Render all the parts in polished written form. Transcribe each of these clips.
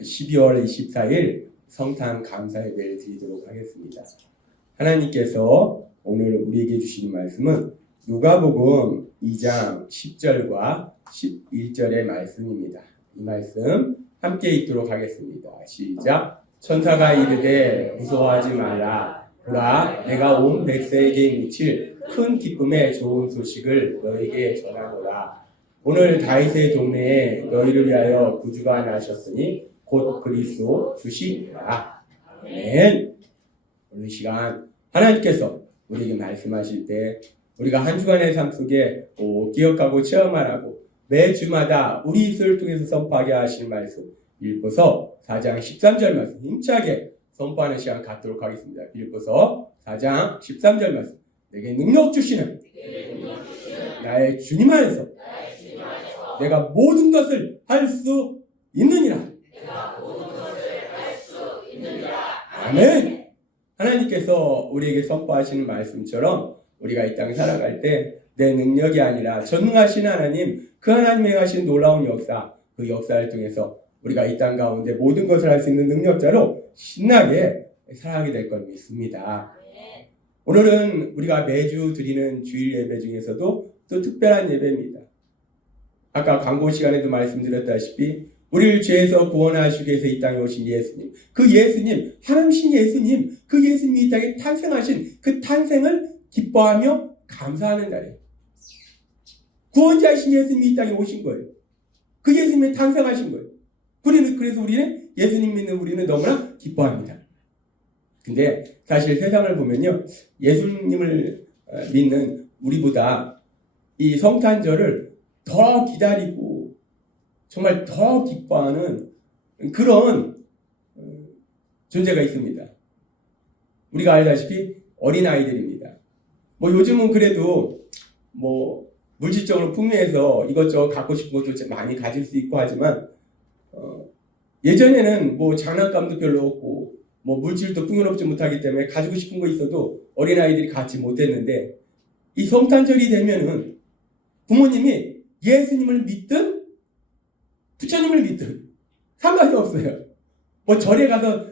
12월 24일 성탄 감사 예배를 드리도록 하겠습니다. 하나님께서 오늘 우리에게 주신 말씀은 누가복음 2장 10절과 11절의 말씀입니다. 이 말씀 함께 읽도록 하겠습니다. 시작. 천사가 이르되 무서워하지 말라. 보라, 내가 온 백성에게 미칠 큰 기쁨의 좋은 소식을 너에게 전하노라. 오늘 다윗의 동네에 너희를 위하여 구주가 나셨으니 곧 그리스도 주시니라. 아멘. 오늘 시간 하나님께서 우리에게 말씀하실 때 우리가 한 주간의 삶 속에 기억하고 체험하라고 매주마다 우리 입술을 통해서 선포하게 하시는 말씀 빌립보서 4장 13절 말씀 힘차게 선포하는 시간 갖도록 하겠습니다. 빌립보서 4장 13절 말씀 내게 능력 주시는 나의 주님 안에서 내가 모든 것을 할 수 있느니라. 아멘. 하나님께서 우리에게 선포하시는 말씀처럼 우리가 이 땅에 살아갈 때 내 능력이 아니라 전능하신 하나님, 그 하나님의 행하신 놀라운 역사, 그 역사를 통해서 우리가 이 땅 가운데 모든 것을 할 수 있는 능력자로 신나게 살아가게 될 걸 믿습니다. 오늘은 우리가 매주 드리는 주일 예배 중에서도 또 특별한 예배입니다. 아까 광고 시간에도 말씀드렸다시피 우리를 죄에서 구원하시기 위해서 이 땅에 오신 예수님, 그 예수님, 하나님신 예수님, 그 예수님이 이 땅에 탄생하신 그 탄생을 기뻐하며 감사하는 날이에요. 구원자이신 예수님이 이 땅에 오신 거예요. 그 예수님이 탄생하신 거예요. 그래서 우리는 예수님 믿는 우리는 너무나 기뻐합니다. 근데 사실 세상을 보면요, 예수님을 믿는 우리보다 이 성탄절을 더 기다리고 정말 더 기뻐하는 그런 존재가 있습니다. 우리가 알다시피 어린아이들입니다. 요즘은 그래도 물질적으로 풍요해서 이것저것 갖고 싶은 것도 많이 가질 수 있고 하지만 예전에는 장난감도 별로 없고 물질도 풍요롭지 못하기 때문에 가지고 싶은 거 있어도 어린아이들이 갖지 못했는데 이 성탄절이 되면은 부모님이 예수님을 믿든 부처님을 믿든 상관이 없어요. 절에 가서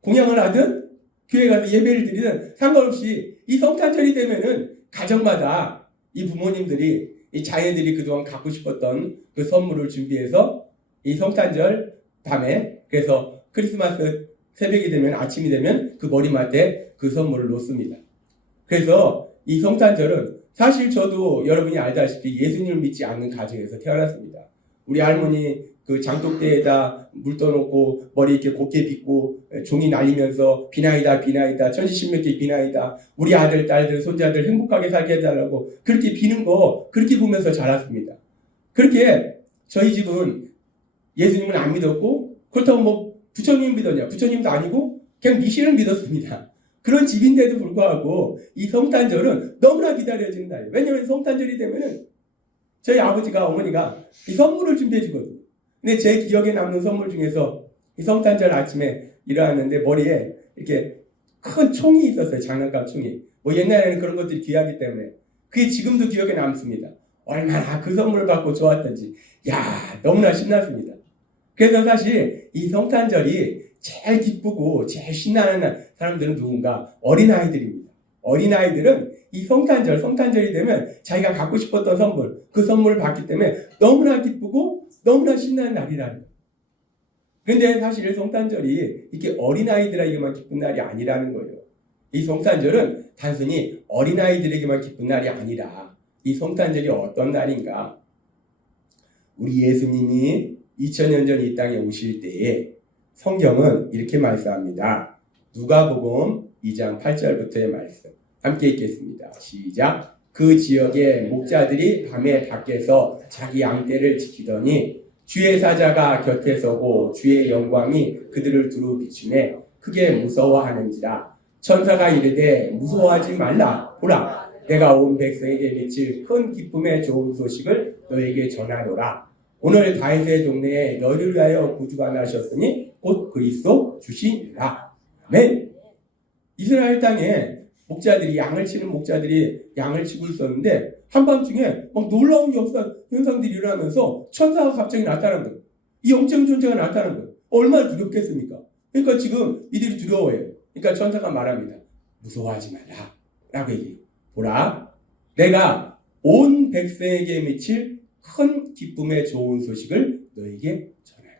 공양을 하든 교회 가서 예배를 드리든 상관없이 이 성탄절이 되면은 가정마다 이 부모님들이 이 자녀들이 그동안 갖고 싶었던 그 선물을 준비해서 이 성탄절 밤에 그래서 크리스마스 새벽이 되면 아침이 되면 그 머리맡에 그 선물을 놓습니다. 그래서 이 성탄절은 사실 저도 여러분이 알다시피 예수님을 믿지 않는 가정에서 태어났습니다. 우리 할머니 그 장독대에다 물 떠놓고 머리 이렇게 곱게 빗고 종이 날리면서 비나이다 비나이다 천지신명께 비나이다 우리 아들 딸들 손자들 행복하게 살게 해달라고 그렇게 비는 거 그렇게 보면서 자랐습니다. 그렇게 저희 집은 예수님을 안 믿었고 그렇다고 부처님 믿었냐? 부처님도 아니고 그냥 미신을 믿었습니다. 그런 집인데도 불구하고 이 성탄절은 너무나 기다려지는 날이에요. 왜냐하면 성탄절이 되면은 저희 아버지가 어머니가 이 선물을 준비해 주거든요. 근데 제 기억에 남는 선물 중에서 이 성탄절 아침에 일어났는데 머리에 이렇게 큰 총이 있었어요. 장난감 총이. 옛날에는 그런 것들이 귀하기 때문에 그게 지금도 기억에 남습니다. 얼마나 그 선물을 받고 좋았던지. 너무나 신났습니다. 그래서 사실 이 성탄절이 제일 기쁘고 제일 신나는 사람들은 누군가? 어린아이들입니다. 어린아이들은 이 성탄절이 되면 자기가 갖고 싶었던 선물, 그 선물을 받기 때문에 너무나 기쁘고 너무나 신나는 날이라는 거예요. 그런데 사실 성탄절이 이렇게 어린아이들에게만 기쁜 날이 아니라는 거예요. 이 성탄절은 단순히 어린아이들에게만 기쁜 날이 아니라 이 성탄절이 어떤 날인가? 우리 예수님이 2000년 전 이 땅에 오실 때에 성경은 이렇게 말씀합니다. 누가복음 2장 8절부터의 말씀 함께 읽겠습니다. 시작. 그 지역의 목자들이 밤에 밖에서 자기 양떼를 지키더니 주의 사자가 곁에 서고 주의 영광이 그들을 두루 비추매 크게 무서워하는지라. 천사가 이르되 무서워하지 말라. 보라, 내가 온 백성에게 미칠 큰 기쁨의 좋은 소식을 너에게 전하노라. 오늘 다윗의 동네에 너희를 위하여 구주가 나셨으니 곧 그리스도 주시니라. 아멘. 이스라엘 땅에 목자들이 양을 치는 목자들이 양을 치고 있었는데 한밤중에 막 놀라운 역사 현상들이 일어나면서 천사가 갑자기 나타난 거예요. 이 영적 존재가 나타난 거예요. 얼마나 두렵겠습니까? 그러니까 지금 이들이 두려워해요. 그러니까 천사가 말합니다. 무서워하지 마라 라고 얘기해요. 보라, 내가 온 백성에게 미칠 큰 기쁨의 좋은 소식을 너에게 전하라.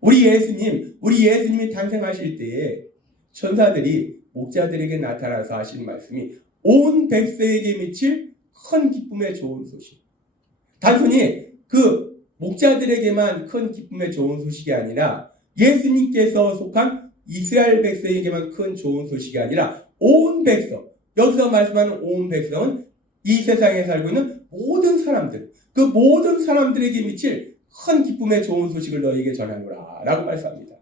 우리 예수님이 탄생하실 때에 천사들이 목자들에게 나타나서 하신 말씀이 온 백성에게 미칠 큰 기쁨의 좋은 소식. 단순히 그 목자들에게만 큰 기쁨의 좋은 소식이 아니라 예수님께서 속한 이스라엘 백성에게만 큰 좋은 소식이 아니라 온 백성, 여기서 말씀하는 온 백성은 이 세상에 살고 있는 모든 사람들, 그 모든 사람들에게 미칠 큰 기쁨의 좋은 소식을 너에게 전하노라 라고 말씀합니다.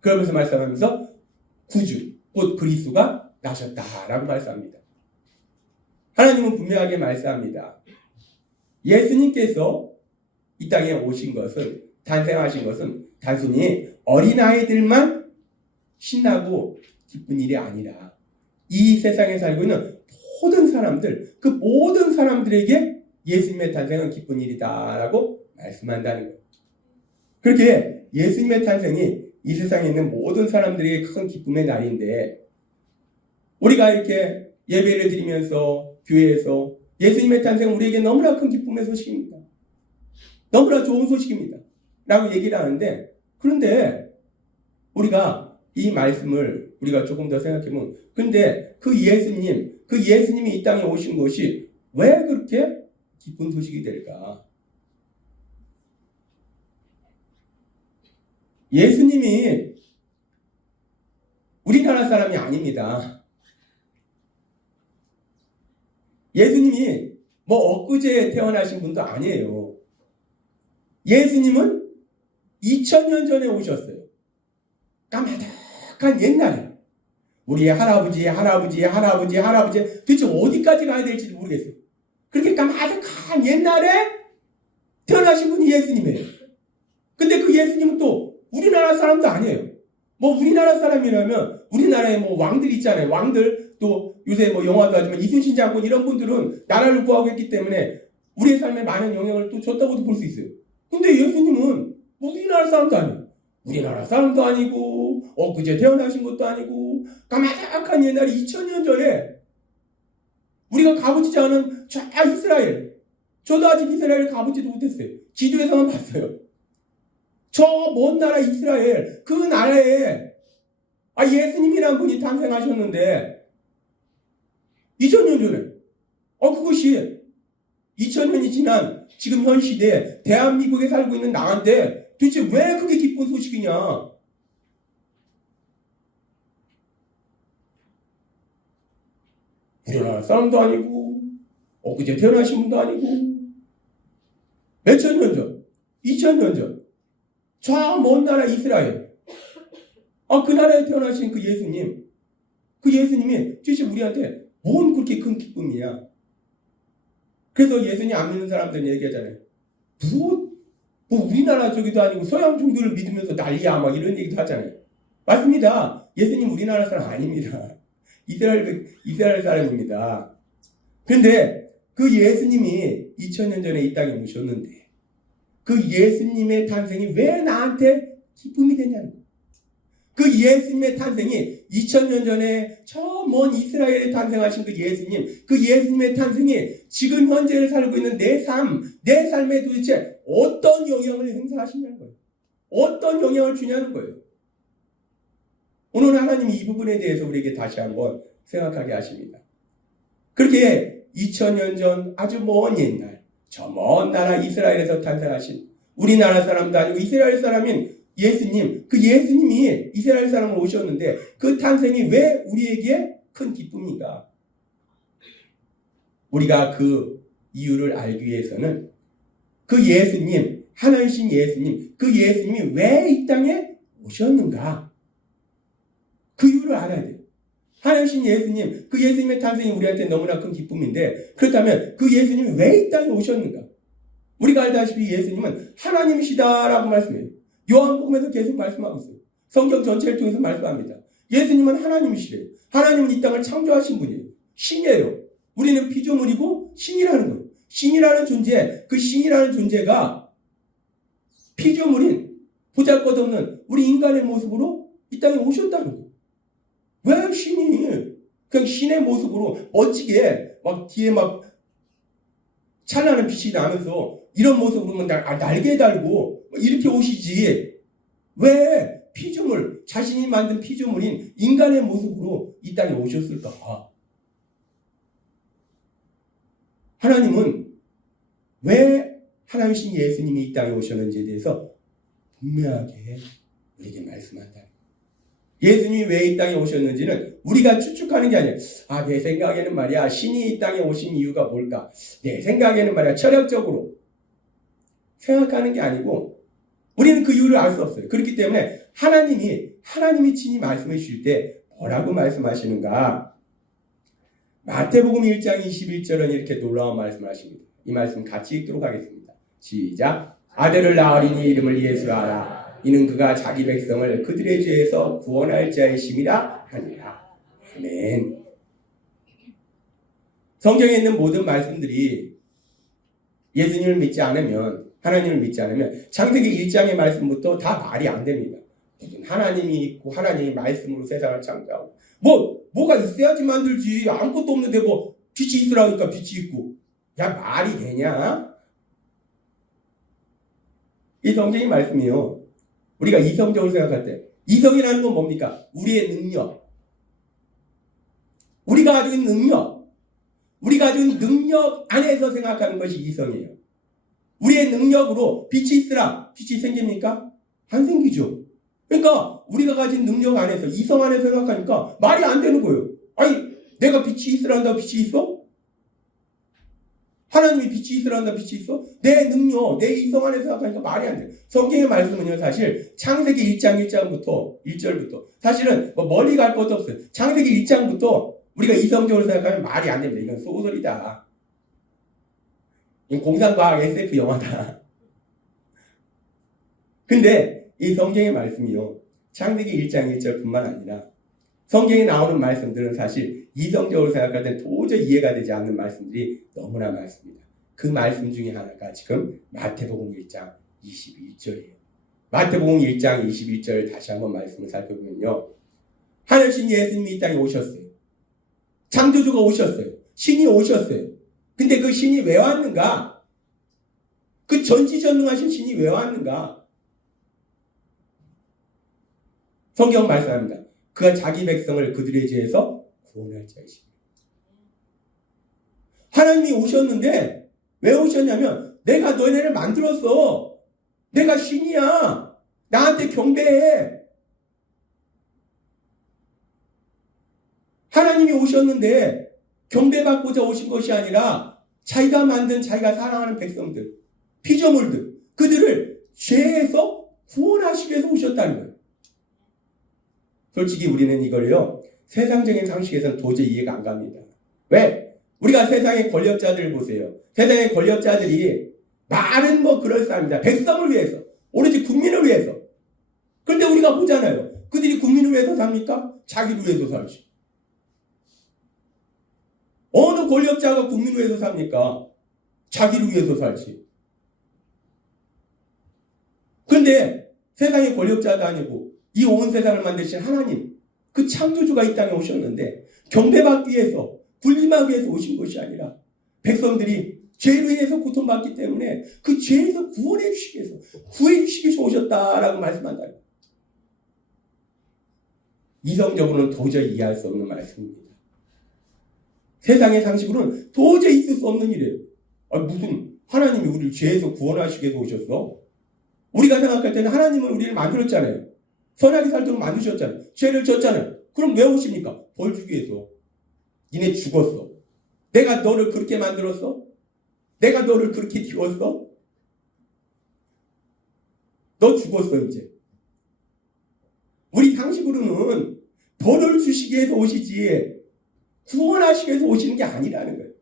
그러면서 말씀하면서 구주, 곧 그리스도가 나셨다 라고 말씀합니다. 하나님은 분명하게 말씀합니다. 예수님께서 이 땅에 오신 것은, 탄생하신 것은 단순히 어린아이들만 신나고 기쁜 일이 아니라 이 세상에 살고 있는 모든 사람들, 그 모든 사람들에게 예수님의 탄생은 기쁜 일이다 라고 말씀한다는 거예요. 그렇게 예수님의 탄생이 이 세상에 있는 모든 사람들에게 큰 기쁨의 날인데, 우리가 이렇게 예배를 드리면서 교회에서 예수님의 탄생은 우리에게 너무나 큰 기쁨의 소식입니다. 너무나 좋은 소식입니다 라고 얘기를 하는데, 그런데 우리가 이 말씀을 우리가 조금 더 생각해보면, 근데 그 예수님이 이 땅에 오신 것이 왜 그렇게 기쁜 소식이 될까? 예수님이 우리나라 사람이 아닙니다. 예수님이 뭐 엊그제 태어나신 분도 아니에요. 예수님은 2000년 전에 오셨어요. 까마득한 옛날에. 우리의 할아버지 도대체 어디까지 가야 될지도 모르겠어요. 그렇게 까마득한 옛날에 태어나신 분이 예수님이에요. 근데 그 예수님은 또 우리나라 사람도 아니에요. 뭐 우리나라 사람이라면 우리나라에 뭐 왕들 있잖아요. 왕들, 또 요새 뭐 영화도 하지만 이순신 장군 이런 분들은 나라를 구하고 했기 때문에 우리의 삶에 많은 영향을 또 줬다고도 볼 수 있어요. 근데 예수님은 뭐 우리나라 사람도 아니에요. 우리나라 사람도 아니고 엊그제 태어나신 것도 아니고 까마득한 옛날에 2000년 전에 우리가 가보지 않은 저 이스라엘, 저도 아직 이스라엘 가보지도 못했어요. 지도에서만 봤어요. 저 먼 나라 이스라엘, 그 나라에 예수님이라는 분이 탄생하셨는데 2000년 전에 그것이 2000년이 지난 지금 현 시대에 대한민국에 살고 있는 나한테 도대체 왜 그게 기쁜 소식이냐? 우리나라 사람도 아니고 엊그제 태어나신 분도 아니고 몇천 년 전, 2000년 전 저 먼 나라 이스라엘, 그 나라에 태어나신 그 예수님이 도대체 우리한테 뭔 그렇게 큰 기쁨이냐? 그래서 예수님 안 믿는 사람들은 얘기하잖아요. 뭐 우리나라 저기도 아니고 서양 종교를 믿으면서 난리야 막 이런 얘기도 하잖아요. 맞습니다. 예수님 우리나라 사람 아닙니다. 이스라엘 사람입니다. 그런데 그 예수님이 2000년 전에 이 땅에 오셨는데 그 예수님의 탄생이 왜 나한테 기쁨이 되냐는 거예요. 그 예수님의 탄생이 2000년 전에 저 먼 이스라엘에 탄생하신 그 예수님의 탄생이 지금 현재를 살고 있는 내 삶에 도대체 어떤 영향을 행사하시냐는 거예요. 어떤 영향을 주냐는 거예요. 오늘 하나님이 이 부분에 대해서 우리에게 다시 한번 생각하게 하십니다. 그렇게 2000년 전 아주 먼 옛날 저 먼 나라 이스라엘에서 탄생하신 우리나라 사람도 아니고 이스라엘 사람인 예수님, 그 예수님이 이스라엘 사람으로 오셨는데 그 탄생이 왜 우리에게 큰 기쁨인가? 우리가 그 이유를 알기 위해서는 그 예수님, 하나님이신 예수님, 그 예수님이 왜 이 땅에 오셨는가? 그 이유를 알아야 돼요. 하나님이신 예수님, 그 예수님의 탄생이 우리한테 너무나 큰 기쁨인데 그렇다면 그 예수님이 왜 이 땅에 오셨는가? 우리가 알다시피 예수님은 하나님이시다라고 말씀해요. 요한복음에서 계속 말씀하고 있어요. 성경 전체를 통해서 말씀합니다. 예수님은 하나님이시래요. 하나님은 이 땅을 창조하신 분이에요. 신이에요. 우리는 피조물이고 신이라는 거예요. 신이라는 존재, 그 신이라는 존재가 피조물인 보잘것없는 우리 인간의 모습으로 이 땅에 오셨다는 거예요. 왜 신이 그냥 신의 모습으로 멋지게 막 뒤에 막 찬란한 빛이 나면서 이런 모습으로 날개 달고 이렇게 오시지, 왜 피조물, 자신이 만든 피조물인 인간의 모습으로 이 땅에 오셨을까? 하나님은 왜 하나님이신 예수님이 이 땅에 오셨는지에 대해서 분명하게 우리에게 말씀한다. 예수님이 왜 이 땅에 오셨는지는 우리가 추측하는 게 아니에요. 내 생각에는 말이야, 신이 이 땅에 오신 이유가 뭘까? 내 생각에는 말이야, 철학적으로 생각하는 게 아니고 우리는 그 이유를 알 수 없어요. 그렇기 때문에 하나님이 친히 말씀해 주실 때 뭐라고 말씀하시는가? 마태복음 1장 21절은 이렇게 놀라운 말씀을 하십니다. 이 말씀 같이 읽도록 하겠습니다. 시작. 아들을 낳으리니 이름을 예수라 하라. 이는 그가 자기 백성을 그들의 죄에서 구원할 자이심이라 하니라. 아멘. 성경에 있는 모든 말씀들이 예수님을 믿지 않으면, 하나님을 믿지 않으면 창세기 1장의 말씀부터 다 말이 안 됩니다. 무슨 하나님이 있고 하나님이 말씀으로 세상을 창조하고 뭐가 있어야지 만들지. 아무것도 없는데 뭐 빛이 있으라니까 빛이 있고. 야, 말이 되냐? 이 성경의 말씀이요, 우리가 이성적으로 생각할 때, 이성이라는 건 뭡니까? 우리의 능력. 우리가 가지고 있는 능력. 우리가 가지고 있는 능력 안에서 생각하는 것이 이성이에요. 우리의 능력으로 빛이 있으라. 빛이 생깁니까? 안 생기죠. 그러니까 우리가 가진 능력 안에서, 이성 안에서 생각하니까 말이 안 되는 거예요. 아니, 내가 빛이 있으라 한다고 빛이 있어? 하나님이 빛이 있으라 한다고 빛이 있어? 내 능력, 내 이성 안에서 생각하니까 말이 안 돼. 성경의 말씀은요, 사실 창세기 1장 1절부터 사실은 멀리 갈 것도 없어요. 창세기 1장부터 우리가 이성적으로 생각하면 말이 안 됩니다. 이건 소설이다. 이건 공상과학 SF 영화다. 근데 이 성경의 말씀이요, 창세기 1장 1절뿐만 아니라 성경에 나오는 말씀들은 사실 이성적으로 생각할 때 도저히 이해가 되지 않는 말씀들이 너무나 많습니다. 그 말씀 중에 하나가 지금 마태복음 1장 21절이에요. 마태복음 1장 21절 다시 한번 말씀을 살펴보면요, 하늘신 예수님이 이 땅에 오셨어요. 창조주가 오셨어요. 신이 오셨어요. 근데 그 신이 왜 왔는가? 그 전지전능하신 신이 왜 왔는가? 성경 말씀합니다. 그가 자기 백성을 그들의 죄에서 구원할 자이십니다. 하나님이 오셨는데 왜 오셨냐면, 내가 너네를 만들었어. 내가 신이야. 나한테 경배해. 하나님이 오셨는데 경배받고자 오신 것이 아니라 자기가 만든, 자기가 사랑하는 백성들, 피조물들, 그들을 죄에서 구원하시기 위해서 오셨다는 거예요. 솔직히 우리는 이걸요, 세상적인 상식에서는 도저히 이해가 안 갑니다. 왜? 우리가 세상의 권력자들을 보세요. 세상의 권력자들이 말은 그럴싸합니다. 백성을 위해서, 오로지 국민을 위해서. 그런데 우리가 보잖아요. 그들이 국민을 위해서 삽니까? 자기를 위해서 살지. 어느 권력자가 국민을 위해서 삽니까? 자기를 위해서 살지. 그런데 세상의 권력자도 아니고 이 온 세상을 만드신 하나님, 그 창조주가 이 땅에 오셨는데 경배받기 위해서, 군림하기 위해서 오신 것이 아니라 백성들이 죄로 인해서 고통받기 때문에 그 죄에서 구원해 주시기 위해서, 구해 주시기 위해서 오셨다라고 말씀한다. 이성적으로는 도저히 이해할 수 없는 말씀입니다. 세상의 상식으로는 도저히 있을 수 없는 일이에요. 무슨 하나님이 우리를 죄에서 구원하시기 위해서 오셨어? 우리가 생각할 때는 하나님은 우리를 만들었잖아요. 선하게 살도록 만드셨잖아요. 죄를 졌잖아요. 그럼 왜 오십니까? 벌 주기 위해서. 니네 죽었어. 내가 너를 그렇게 만들었어? 내가 너를 그렇게 키웠어? 너 죽었어 이제. 우리 상식으로는 벌을 주시기 위해서 오시지 구원하시기 위해서 오시는 게 아니라는 거예요.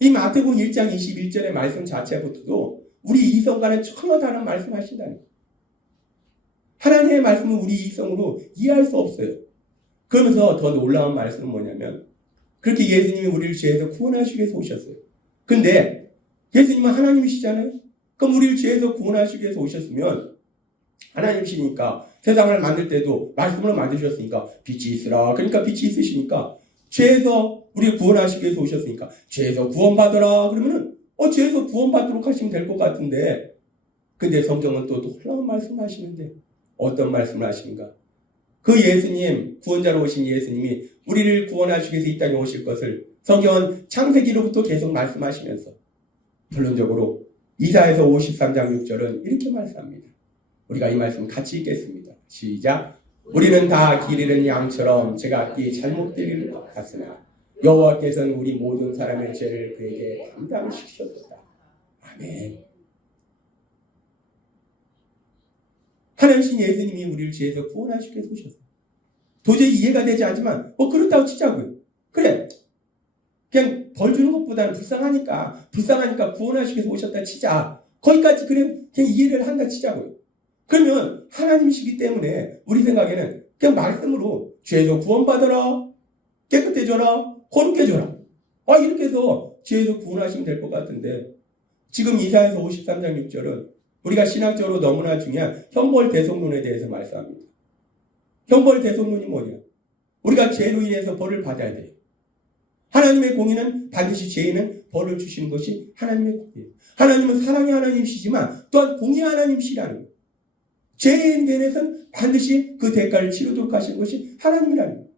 이 마태복음 1장 21절의 말씀 자체부터도 우리 이성과는 전혀 다른 말씀하신다는 거예요. 하나님의 말씀은 우리 이성으로 이해할 수 없어요. 그러면서 더 놀라운 말씀은 뭐냐면, 그렇게 예수님이 우리를 죄에서 구원하시기 위해서 오셨어요. 근데 예수님은 하나님이시잖아요. 그럼 우리를 죄에서 구원하시기 위해서 오셨으면 하나님이시니까 세상을 만들 때도 말씀으로 만드셨으니까 빛이 있으라. 그러니까 빛이 있으시니까 죄에서 우리를 구원하시기 위해서 오셨으니까 죄에서 구원받으라. 그러면은 죄에서 구원받도록 하시면 될 것 같은데 근데 성경은 또 놀라운 말씀을 하시는데 어떤 말씀을 하시는가? 그 예수님, 구원자로 오신 예수님이 우리를 구원하시기 위해서 이 땅에 오실 것을 성경은 창세기로부터 계속 말씀하시면서 결론적으로 이사야서 53장 6절은 이렇게 말씀합니다. 우리가 이 말씀 같이 읽겠습니다. 시작. 우리는 다 길 잃은 양처럼 제각기 잘못된 일을 같으나 여호와께서는 우리 모든 사람의 죄를 그에게 담당시키셨다. 아멘. 하나님신 예수님이 우리를 죄에서 구원하시기 위해서 오셨어요. 도저히 이해가 되지 않지만 그렇다고 치자고요. 그래. 그냥 벌 주는 것보다는 불쌍하니까 구원하시기 위해서 오셨다 치자. 거기까지 그냥 이해를 한다 치자고요. 그러면 하나님이시기 때문에 우리 생각에는 그냥 말씀으로 죄에서 구원받아라, 깨끗해져라, 거룩해져라. 이렇게 해서 죄에서 구원하시면 될 것 같은데 지금 이사야서 53장 6절은 우리가 신학적으로 너무나 중요한 형벌대속론에 대해서 말씀합니다. 형벌대속론이 뭐냐? 우리가 죄로 인해서 벌을 받아야 돼요. 하나님의 공의는 반드시 죄인은 벌을 주시는 것이 하나님의 공의예요. 하나님은 사랑의 하나님이시지만 또한 공의의 하나님이시라는 거예요. 죄에 대해서는 반드시 그 대가를 치르도록 하시는 것이 하나님이라는 거예요.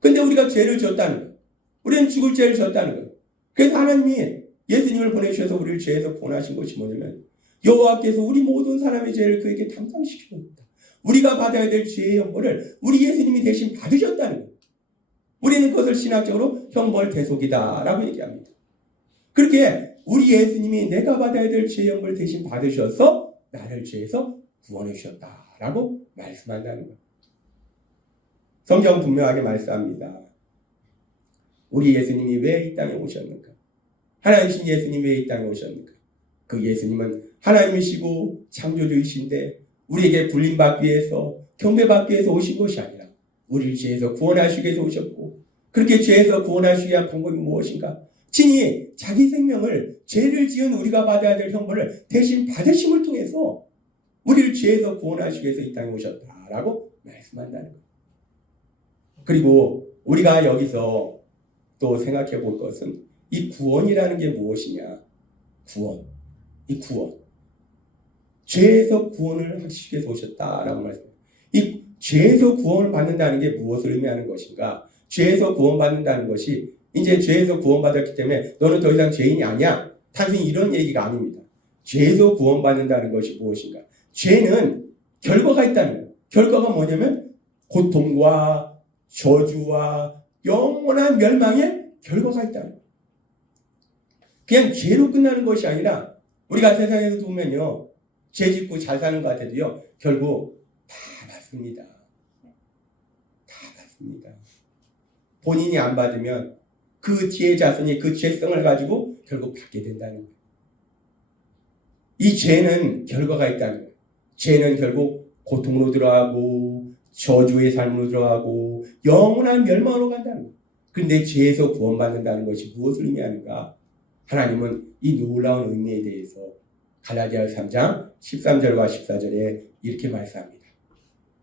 근데 우리가 죄를 졌다는 거예요. 우리는 죽을 죄를 졌다는 거예요. 그래서 하나님이 예수님을 보내주셔서 우리를 죄에서 구원하신 것이 뭐냐면 여호와께서 우리 모든 사람의 죄를 그에게 담당시키셨다. 우리가 받아야 될 죄의 형벌을 우리 예수님이 대신 받으셨다는 거예요. 우리는 그것을 신학적으로 형벌대속이다라고 얘기합니다. 그렇게 우리 예수님이 내가 받아야 될 죄의 형벌을 대신 받으셔서 나를 죄에서 구원해 주셨다라고 말씀한다는 거예요. 성경 분명하게 말씀합니다. 우리 예수님이 왜 이 땅에 오셨는가? 하나님이신 예수님이 왜 이 땅에 오셨는가? 그 예수님은 하나님이시고 창조주이신데 우리에게 불림받기 위해서 경배받기 위해서 오신 것이 아니라 우리를 죄에서 구원하시기 위해서 오셨고 그렇게 죄에서 구원하시기 위한 방법이 무엇인가? 친히 자기 생명을 죄를 지은 우리가 받아야 될 형벌을 대신 받으심을 통해서 우리를 죄에서 구원하시기 위해서 이 땅에 오셨다라고 말씀한다는 거예요. 그리고 우리가 여기서 또 생각해 볼 것은 이 구원이라는 게 무엇이냐? 이 구원. 죄에서 구원을 하시기 위해서 오셨다라고 말씀합니다. 이 죄에서 구원을 받는다는 게 무엇을 의미하는 것인가? 죄에서 구원받는다는 것이 이제 죄에서 구원받았기 때문에 너는 더 이상 죄인이 아니야. 단순히 이런 얘기가 아닙니다. 죄에서 구원받는다는 것이 무엇인가? 죄는 결과가 있다는 거예요. 결과가 뭐냐면 고통과 저주와 영원한 멸망의 결과가 있다는 거예요. 그냥 죄로 끝나는 것이 아니라 우리가 세상에서 보면요. 죄 짓고 잘 사는 것 같아도요. 결국 다 받습니다. 다 받습니다. 본인이 안 받으면 그 뒤의 자손이 그 죄성을 가지고 결국 받게 된다는 거예요. 이 죄는 결과가 있다는 거예요. 죄는 결국 고통으로 들어가고 저주의 삶으로 들어가고 영원한 멸망으로 간다는 거예요. 그런데 죄에서 구원받는다는 것이 무엇을 의미하는가? 하나님은 이 놀라운 의미에 대해서 갈라디아서 3장 13절과 14절에 이렇게 말씀합니다.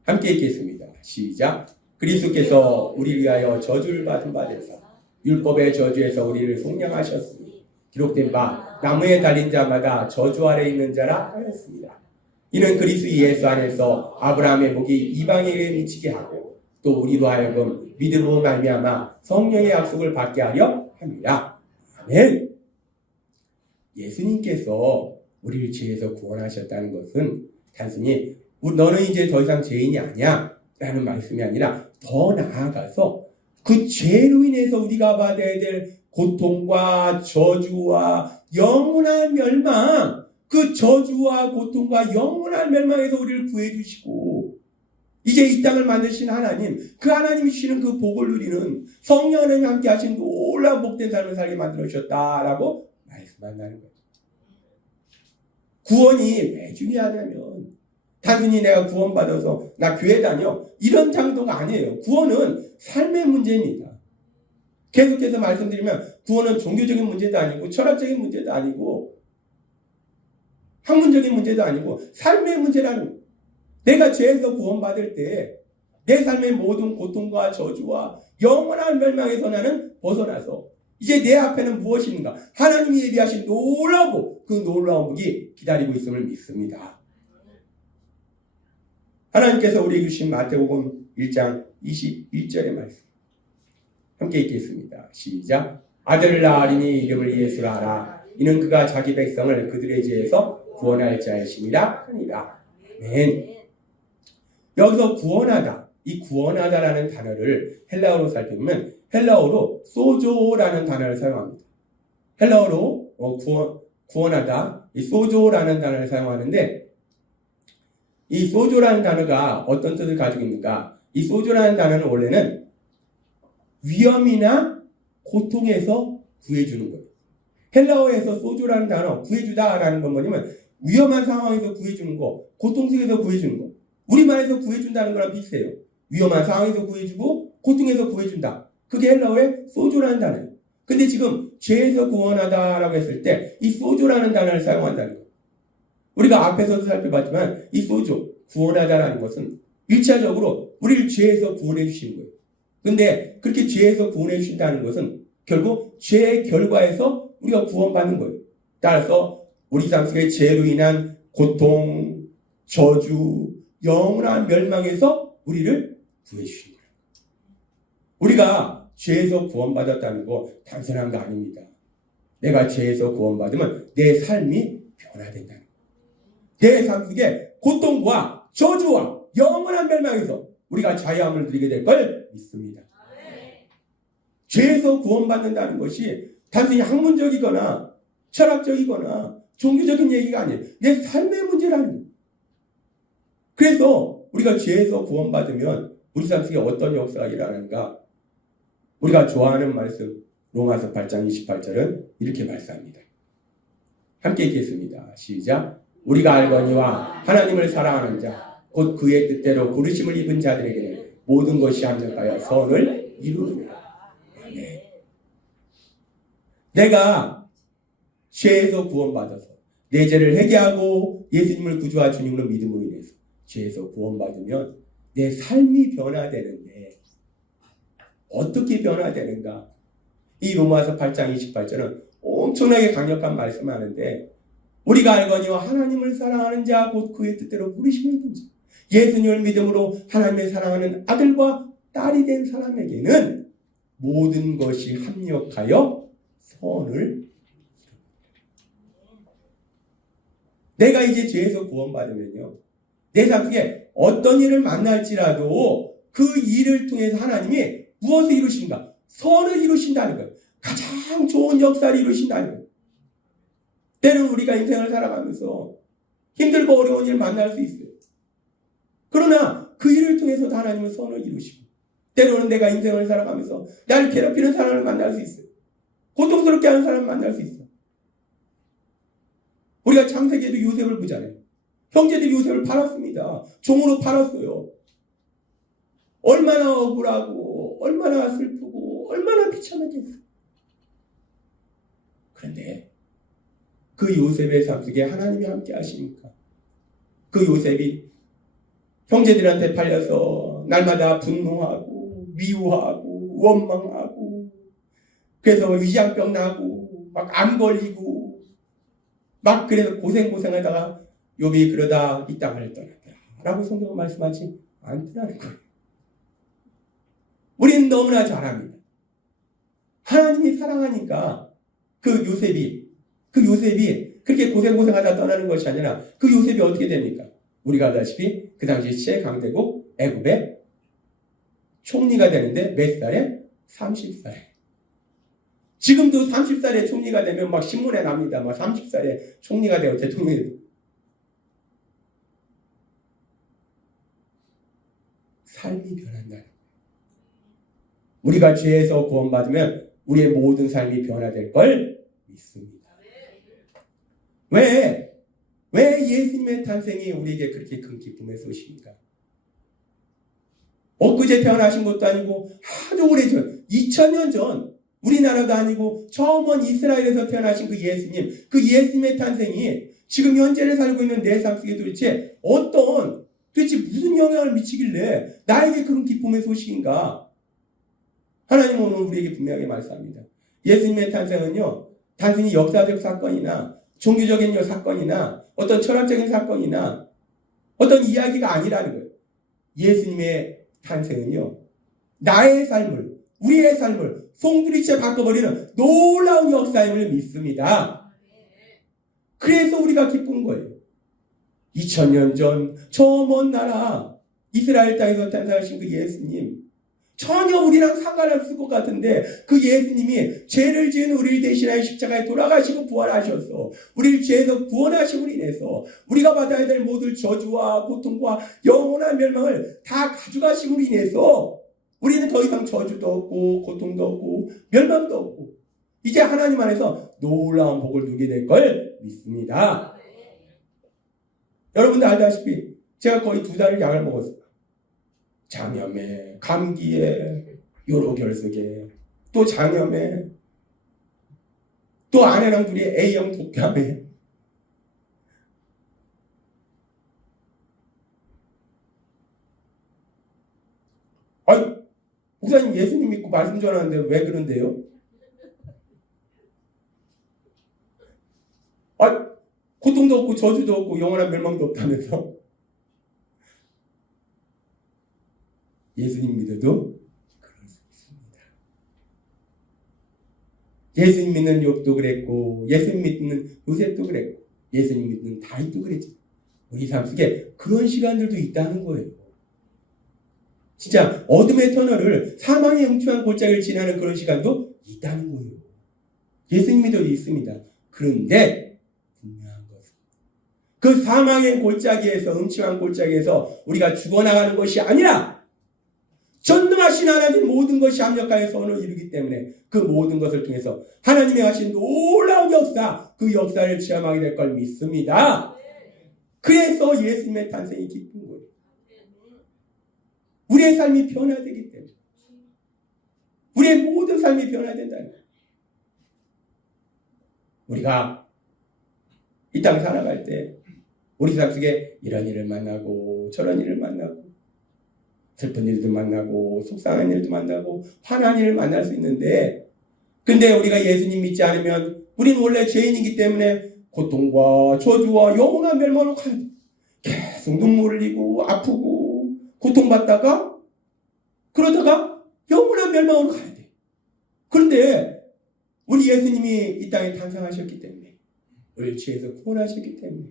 함께 읽겠습니다. 시작. 그리스도께서 우리를 위하여 저주를 받은 바 되사 율법의 저주에서 우리를 속량하셨으니 기록된 바 나무에 달린 자마다 저주 아래 있는 자라 하였습니다. 이는 그리스도 예수 안에서 아브라함의 복이 이방인에게 미치게 하고 또 우리로 하여금 믿음으로 말미암아 성령의 약속을 받게 하려 합니다. 아멘. 예수님께서 우리를 죄에서 구원하셨다는 것은 단순히 너는 이제 더 이상 죄인이 아니야 라는 말씀이 아니라 더 나아가서 그 죄로 인해서 우리가 받아야 될 고통과 저주와 영원한 멸망, 그 저주와 고통과 영원한 멸망에서 우리를 구해주시고 이제 이 땅을 만드신 하나님, 그 하나님이 주시는 그 복을 누리는 성령 하나님이 함께 하신 놀라운 복된 삶을 살게 만들어 주셨다라고 말씀한다는 거예요. 구원이 왜 중요하냐면 단순히 내가 구원받아서 나 교회 다녀 이런 정도가 아니에요. 구원은 삶의 문제입니다. 계속해서 말씀드리면 구원은 종교적인 문제도 아니고 철학적인 문제도 아니고 학문적인 문제도 아니고 삶의 문제라는 거예요. 내가 죄에서 구원받을 때 내 삶의 모든 고통과 저주와 영원한 멸망에서 나는 벗어나서 이제 내 앞에는 무엇이 있는가? 하나님이 예비하신 놀라고 그 놀라운 복이 기다리고 있음을 믿습니다. 하나님께서 우리에게 주신 마태복음 1장 21절의 말씀 함께 읽겠습니다. 시작. 아들을 낳으리니 이름을 예수라 하라. 이는 그가 자기 백성을 그들의 죄에서 구원할 자이심이라 하니라. 아멘. 여기서 구원하다, 이 구원하다라는 단어를 헬라어로 살펴보면 헬라어로 소조라는 단어를 사용합니다. 헬라어로 구원하다, 이 소조라는 단어를 사용하는데 이 소조라는 단어가 어떤 뜻을 가지고 있는가? 이 소조라는 단어는 원래는 위험이나 고통에서 구해주는 거예요. 헬라어에서 소조라는 단어, 구해주다라는 건 뭐냐면 위험한 상황에서 구해주는 거, 고통 속에서 구해주는 거. 우리말에서 구해준다는 거랑 비슷해요. 위험한 상황에서 구해주고 고통에서 구해준다. 그게 헬라어의 소조라는 단어예요. 근데 지금 죄에서 구원하다라고 했을 때 이 소조라는 단어를 사용한다는 거예요. 우리가 앞에서도 살펴봤지만 이 소조, 구원하다라는 것은 1차적으로 우리를 죄에서 구원해 주시는 거예요. 근데 그렇게 죄에서 구원해 주신다는 것은 결국 죄의 결과에서 우리가 구원받는 거예요. 따라서 우리 삶 속에 죄로 인한 고통, 저주, 영원한 멸망에서 우리를 구해 주시는 거예요. 우리가 죄에서 구원받았다는 거 단순한 거 아닙니다. 내가 죄에서 구원받으면 내 삶이 변화된다는 거예요. 내 삶 속에 고통과 저주와 영원한 멸망에서 우리가 자유함을 누리게 될 걸 믿습니다. 죄에서 구원받는다는 것이 단순히 학문적이거나 철학적이거나 종교적인 얘기가 아니에요. 내 삶의 문제라는 거예요. 그래서 우리가 죄에서 구원받으면 우리 삶 속에 어떤 역사가 일어나는가? 우리가 좋아하는 말씀 로마서 8장 28절은 이렇게 말씀합니다. 함께 읽겠습니다. 시작. 우리가 알거니와 하나님을 사랑하는 자 곧 그의 뜻대로 부르심을 입은 자들에게는 모든 것이 합력하여 선을 이루느니라. 아멘. 내가 죄에서 구원받아서 내 죄를 회개하고 예수님을 구주와 주님으로 믿음으로 인해서 죄에서 구원받으면 내 삶이 변화되는데 어떻게 변화되는가? 이 로마서 8장 28절은 엄청나게 강력한 말씀하는데 우리가 알거니와 하나님을 사랑하는 자 곧 그의 뜻대로 부르심을 입은 자 예수님을 믿음으로 하나님의 사랑하는 아들과 딸이 된 사람에게는 모든 것이 합력하여 선을 내가 이제 죄에서 구원받으면요 내 삶 속에 어떤 일을 만날지라도 그 일을 통해서 하나님이 무엇을 이루신가? 선을 이루신다는 거예요. 가장 좋은 역사를 이루신다는 거예요. 때는 우리가 인생을 살아가면서 힘들고 어려운 일을 만날 수 있어요. 그러나 그 일을 통해서도 하나님은 선을 이루시고 때로는 내가 인생을 살아가면서 나를 괴롭히는 사람을 만날 수 있어요. 고통스럽게 하는 사람을 만날 수 있어요. 우리가 창세기에도 요셉을 보잖아요. 형제들이 요셉을 팔았습니다. 종으로 팔았어요. 얼마나 억울하고 얼마나 슬프고 얼마나 비참했겠어요. 그런데 그 요셉의 삶 속에 하나님이 함께 하시니까 그 요셉이 형제들한테 팔려서 날마다 분노하고 미워하고 원망하고 그래서 위장병 나고 막 암 걸리고 막 그래서 고생하다가 욥이 그러다 이 땅을 떠났다 라고 성경은 말씀하지 않더라는 거예요. 우리는 너무나 잘 압니다. 하나님이 사랑하니까 그 요셉이 그렇게 고생하다 떠나는 것이 아니라 그 요셉이 어떻게 됩니까? 우리가 알다시피 그 당시 최강대국 애굽의 총리가 되는데 몇 살에? 30살에. 지금도 30살에 총리가 되면 막 신문에 납니다. 막 30살에 총리가 되고 대통령이 되고. 삶이 변한다. 우리가 죄에서 구원받으면 우리의 모든 삶이 변화될 걸 믿습니다. 왜 예수님의 탄생이 우리에게 그렇게 큰 기쁨의 소식입니까? 엊그제 태어나신 것도 아니고 아주 오래전 2000년 전 우리나라도 아니고 처음 온 이스라엘에서 태어나신 그 예수님의 탄생이 지금 현재를 살고 있는 내 삶 속에 도대체 무슨 영향을 미치길래 나에게 그런 기쁨의 소식인가? 하나님은 오늘 우리에게 분명하게 말씀합니다. 예수님의 탄생은요, 단순히 역사적 사건이나 종교적인 사건이나 어떤 철학적인 사건이나 어떤 이야기가 아니라는 거예요. 예수님의 탄생은요, 나의 삶을, 우리의 삶을 송두리째 바꿔버리는 놀라운 역사임을 믿습니다. 그래서 우리가 기쁜 거예요. 2000년 전 저 먼 나라 이스라엘 땅에서 탄생하신 그 예수님, 전혀 우리랑 상관없을 것 같은데 그 예수님이 죄를 지은 우리를 대신하여 십자가에 돌아가시고 부활하셔서 우리를 죄에서 구원하심으로 인해서 우리가 받아야 될 모든 저주와 고통과 영원한 멸망을 다 가져가심으로 인해서 우리는 더 이상 저주도 없고 고통도 없고 멸망도 없고 이제 하나님 안에서 놀라운 복을 누리게 될 걸 믿습니다. 여러분들 알다시피 제가 거의 2달을 약을 먹었어요. 장염에, 감기에, 요로결석에, 또 장염에, 또 아내랑 둘이 A형 독감에. 아니, 목사님 예수님 믿고 말씀 전하는데 왜 그런데요? 아니, 고통도 없고 저주도 없고 영원한 멸망도 없다면서? 예수님 믿어도 그럴 수 있습니다. 예수님 믿는 욥도 그랬고 예수님 믿는 요셉도 그랬고 예수님 믿는 다윗도 그랬죠. 우리 삶 속에 그런 시간들도 있다는 거예요. 진짜 어둠의 터널을 사망의 음침한 골짜기를 지나는 그런 시간도 있다는 거예요. 예수님 믿어도 있습니다. 그런데 분명한 것은 그 사망의 골짜기에서 음침한 골짜기에서 우리가 죽어나가는 것이 아니라 전능하신 하나님 모든 것이 합력하여 선을 이루기 때문에 그 모든 것을 통해서 하나님의 하신 놀라운 역사, 그 역사를 체험하게 될 걸 믿습니다. 그래서 예수님의 탄생이 기쁜 거예요. 우리의 삶이 변화되기 때문에 우리의 모든 삶이 변화된다는 거예요. 우리가 이 땅 살아갈 때 우리 삶 속에 이런 일을 만나고 저런 일을 만나고 슬픈 일도 만나고 속상한 일도 만나고 화난 일을 만날 수 있는데 근데 우리가 예수님 믿지 않으면 우리는 원래 죄인이기 때문에 고통과 저주와 영원한 멸망으로 가야 돼. 계속 눈물 흘리고 아프고 고통받다가 그러다가 영원한 멸망으로 가야 돼. 그런데 우리 예수님이 이 땅에 탄생하셨기 때문에 우리를 죄에서 구원하셨기 때문에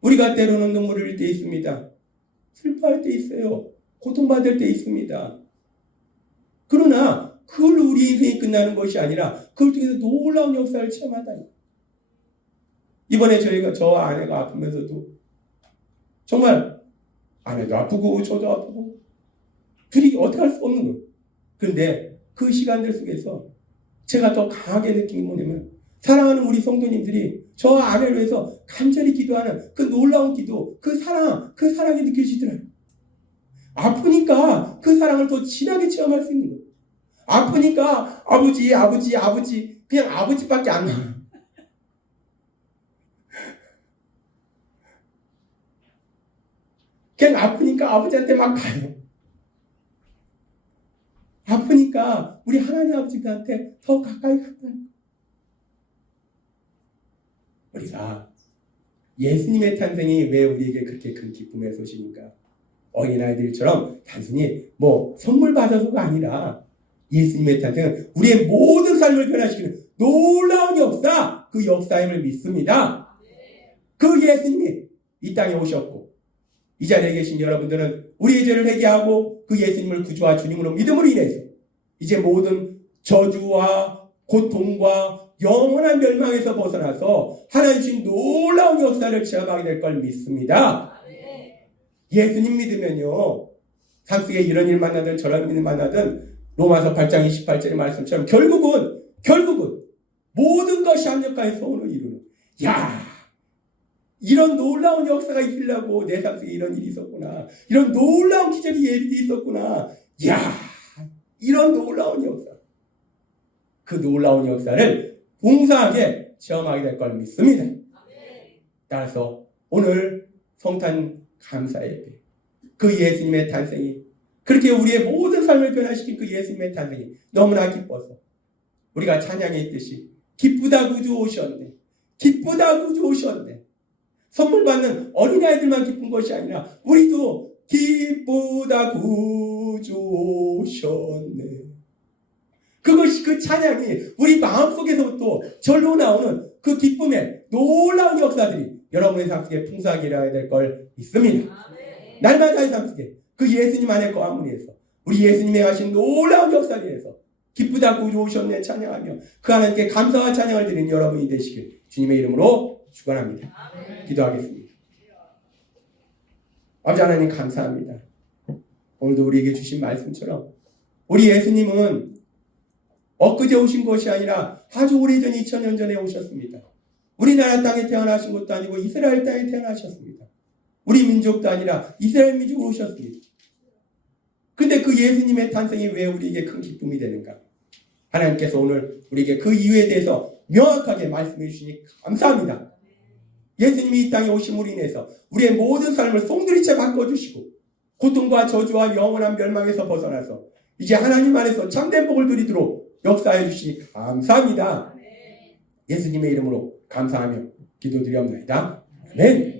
우리가 때로는 눈물을 흘릴 때 있습니다. 슬퍼할 때 있어요. 고통받을 때 있습니다. 그러나 그걸로 우리 인생이 끝나는 것이 아니라 그걸 통해서 놀라운 역사를 체험한다니. 이번에 저와 아내가 아프면서도 정말 아내도 아프고 저도 아프고 둘이 어떻게 할 수 없는 거예요. 그런데 그 시간들 속에서 제가 더 강하게 느낀 게 뭐냐면 사랑하는 우리 성도님들이 저와 아내를 위해서 간절히 기도하는 그 놀라운 기도, 그 사랑이 느껴지더라고요. 아프니까 그 사랑을 더 진하게 체험할 수 있는 거예요. 아프니까 아버지 그냥 아버지밖에 안 나와요. 그냥 아프니까 아버지한테 막 가요. 아프니까 우리 하나님 아버지한테 더 가까이 가요. 우리가 예수님의 탄생이 왜 우리에게 그렇게 큰 기쁨의 소식인가? 어린아이들처럼 단순히 선물 받아서가 아니라 예수님의 탄생은 우리의 모든 삶을 변화시키는 놀라운 역사, 그 역사임을 믿습니다. 그 예수님이 이 땅에 오셨고 이 자리에 계신 여러분들은 우리의 죄를 회개하고 그 예수님을 구주와 주님으로 믿음으로 인해서 이제 모든 저주와 고통과 영원한 멸망에서 벗어나서 하나님 주신 놀라운 역사를 체험하게 될 걸 믿습니다. 예수님 믿으면요, 삶 속에 이런 일 만나든 저런 일 만나든 로마서 8장 28절의 말씀처럼 결국은 모든 것이 합력하여 선을 이루는, 이런 놀라운 역사가 있으려고 내 삶 속에 이런 일이 있었구나, 이런 놀라운 기적이 예비돼 있었구나, 이런 놀라운 역사, 그 놀라운 역사를 봉사하게 체험하게 될 걸 믿습니다. 따라서 오늘 성탄 감사 예배, 그 예수님의 탄생이, 그렇게 우리의 모든 삶을 변화시킨 그 예수님의 탄생이 너무나 기뻐서 우리가 찬양했듯이 기쁘다 구주 오셨네, 기쁘다 구주 오셨네. 선물 받는 어린아이들만 기쁜 것이 아니라 우리도 기쁘다 구주 오셨네. 그것이, 그 찬양이 우리 마음속에서부터 절로 나오는 그 기쁨의 놀라운 역사들이 여러분의 삶 속에 풍성하게 일어나야 될 걸 믿습니다. 날마다의 삶 속에 그 예수님 안에 거함을 위해서, 우리 예수님의 하신 놀라운 역사를 위해서 기쁘다 구주 오셨네 찬양하며 그 하나님께 감사와 찬양을 드리는 여러분이 되시길 주님의 이름으로 축원합니다. 기도하겠습니다. 아버지 하나님 감사합니다. 오늘도 우리에게 주신 말씀처럼 우리 예수님은 엊그제 오신 것이 아니라 아주 오래전 2000년 전에 오셨습니다. 우리나라 땅에 태어나신 것도 아니고 이스라엘 땅에 태어나셨습니다. 우리 민족도 아니라 이스라엘 민족으로 오셨습니다. 근데 그 예수님의 탄생이 왜 우리에게 큰 기쁨이 되는가? 하나님께서 오늘 우리에게 그 이유에 대해서 명확하게 말씀해 주시니 감사합니다. 예수님이 이 땅에 오심으로 인해서 우리의 모든 삶을 송두리째 바꿔주시고 고통과 저주와 영원한 멸망에서 벗어나서 이제 하나님 안에서 참된 복을 누리도록 역사해 주시니 감사합니다. 예수님의 이름으로 감사하며 기도드리옵나이다. 아멘.